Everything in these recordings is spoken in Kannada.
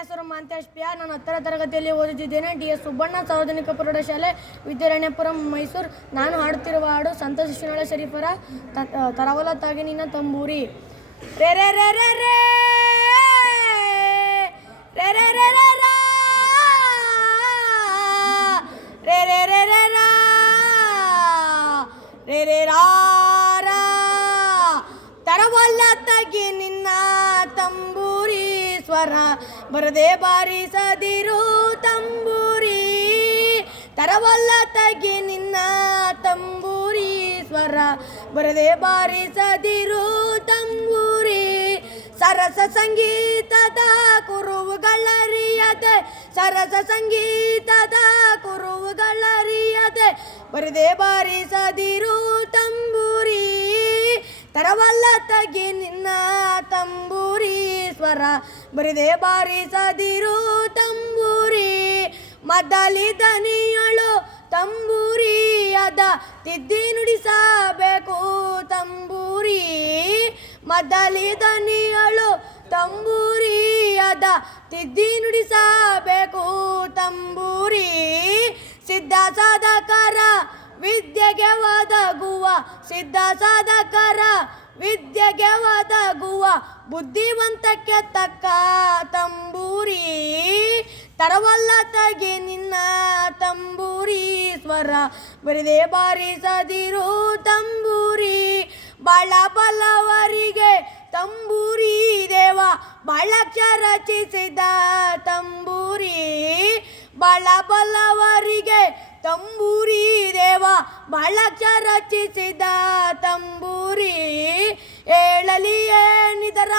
ಹೆಸರು ಮಾಂತೇಶ್ ಪ್ಯಾ. ನಾನು 10ರ ತರಗತಿಯಲ್ಲಿ ಓದುತ್ತಿದ್ದೇನೆ. ಡಿ.ಎಸ್. ಸುಬ್ಬಣ್ಣ ಸಾರ್ವಜನಿಕ ಪ್ರೌಢಶಾಲೆ, ವಿದ್ಯಾರಣ್ಯಪುರಂ, ಮೈಸೂರು. ನಾನು ಹಾಡುತ್ತಿರುವ ಹಾಡು ಸಂತ ಶಿಶುನಾಳ ಶರೀಫರ ತರವಲತ್ತಾಗಿ ನಿನ್ನ ತಂಬೂರಿ. ರೇ ರೇ ರೇ ರೇ ರೇ ರೇ ರೇ ರೇ ರೇ ರಾ ರೇ ರೇ ರೇ ರೇ ರಾ ರೇ ರೇ ರಾ ರಾ ತರವಲತ್ತಾಗಿ ನಿನ್ನ ತಂಬೂರಿ ಸ್ವರ ಬರದೆ ಬಾರಿಸದಿರು ತಂಬೂರಿ. ತರವಲತ್ತಾಗಿ ನಿನ್ನ ತಂಬೂರಿ ಸ್ವರ ಬರದೆ ಬಾರಿಸದಿರು ತಂಬೂರಿ. ಸರಸ ಸಂಗೀತದ ಕುರುಹುಗಳರಿಯದೆ, ಸರಸ ಸಂಗೀತದ ಕುರುಹುಗಳರಿಯದೆ ಬರದೆ ಬಾರಿಸದಿರು ತಂಬೂರಿ. ತರವಲತ್ತಾಗಿ ನಿನ್ನ ತಂಬೂರಿ ಸ್ವರ ಬರದೆ ಬಾರಿಸದಿರು ತಂಬೂರಿ. ಮದ್ದಲಿ ದನಿಯಳು ತಂಬೂರಿ ಅದ ತಿದ್ದಿ ನುಡಿಸಬೇಕು ತಂಬೂರಿ. ಮದ್ದಲಿ ದನಿಯಳು ತಂಬೂರಿ ಅದ ತಿದ್ದಿ ನುಡಿಸಬೇಕು ತಂಬೂರಿ. ಸಿದ್ಧ ಸಾಧಕರ ವಿದ್ಯೆಗೆ ಒದಗುವ, ಸಿದ್ಧ ಸಾಧಕರ ವಿದ್ಯೆಗೆ ಒದಗುವ ಬುದ್ಧಿವಂತಕ್ಕೆ ತಕ್ಕ ತಂಬೂರಿ. ತರವಲತ್ತಾಗಿ ನಿನ್ನ ತಂಬೂರಿ ಸ್ವರ ಬರದೆ ಬಾರಿಸದಿರು ತಂಬೂರಿ. ಬಾಳ ಬಲ್ಲವರಿಗೆ ತಂಬೂರಿ ದೇವ ಬಾಳಕ್ಷ ರಚಿಸಿದ ತಂಬೂರಿ. ಬಾಳ ಬಲ್ಲವರಿಗೆ ತಂಬೂರಿ ದೇವ ಬಾಳಕ್ಷ ರಚಿಸಿದ ತಂಬೂರಿ. ಏಳಲಿ ಏನಿದರ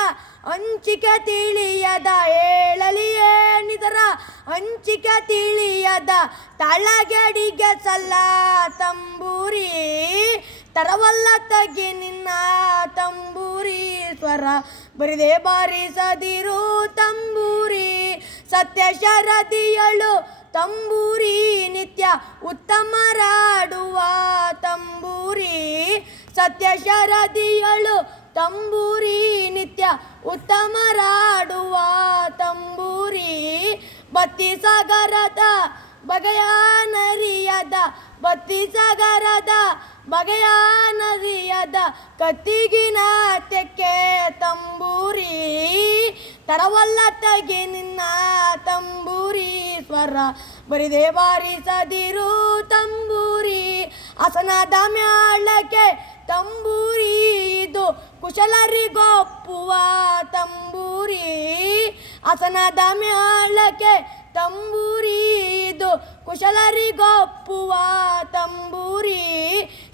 ಹಂಚಿಕೆ ತಿಳಿಯದ, ಏಳಲಿ ಏನಿದರ ಹಂಚಿಕೆ ತಿಳಿಯದ ತಳಗಡಿಗೆ ಸಲ್ಲ ತಂಬೂರಿ. ತರವಲತ್ತಾಗಿ ನಿನ್ನ ತಂಬೂರಿ ಸ್ವರ ಬರದೆ ಬಾರಿಸದಿರು ತಂಬೂರಿ. ಸತ್ಯ ಶರದಿಯಳು ತಂಬೂರಿ ನಿತ್ಯ ಉತ್ತಮರಾಡುವ ತಂಬೂರಿ. ಸತ್ಯ ಶರದಿಯಳು ತಂಬೂರಿ ನಿತ್ಯ ಉತ್ತಮರಾಡುವ ತಂಬೂರಿ. ಬತ್ತಿ ಸಾಗರದ ಬಗೆಯ ನರಿಯದ, ಬತ್ತಿ ಸಾಗರದ ಬಗೆಯ ನರಿಯದ ಕತ್ತಿಗಿನ ತೆಕ್ಕೆ ತಂಬೂರಿ. ತರವಲತ್ತಾಗಿ ನಿನ್ನ ತಂಬೂರಿ ಸ್ವರ ಬರದೆ ಬಾರಿಸದಿರು ತಂಬೂರಿ. ಹಸನದ ಮ್ಯಾಳಕ್ಕೆ ತಂಬೂರಿ ಇದು ಕುಶಲರಿಗೊಪ್ಪುವ ತಂಬೂರಿ. ಹಸನದ ಮ್ಯಾಳಕ್ಕೆ ತಂಬೂರಿ ಇದು ಕುಶಲರಿಗೊಪ್ಪುವ ತಂಬೂರಿ.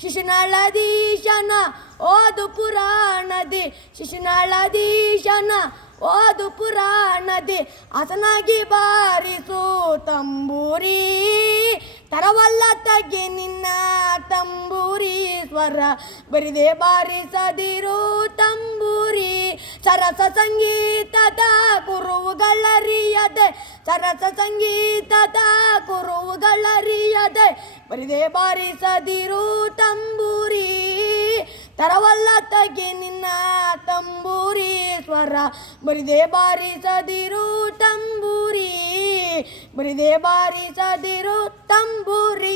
ಶಿಶುನಾಳಧೀಶನ ಓದು ಪುರಾಣದಿ, ಶಿಶುನಾಳಧೀಶನ ಓದು ಪುರಾಣದಿ ಹಸನಾಗಿ ಬಾರಿಸು ತಂಬೂರಿ. ತರವಲತ್ತಾಗಿ ನಿನ್ನ ತಂಬೂರಿ ಸ್ವರ ಬರದೆ ಬಾರಿಸದಿರು ತಂಬೂರಿ. ಸರಸ ಸಂಗೀತದ ಕುರುಹುಗಳರಿಯದೆ, ಸರಸ ಸಂಗೀತದ ಕುರುಹುಗಳರಿಯದೆ ಬರದೆ ಬಾರಿಸದಿರು ತಂಬೂರಿ. ತರವಲತ್ತಾಗಿ ನಿನ್ನ ತಂಬೂರಿ ಸ್ವರ ಬರದೆ ಬಾರಿಸದಿರು ತಂಬೂರಿ, ಬರದೆ ಬಾರಿಸದಿರು ತಂಬೂರಿ.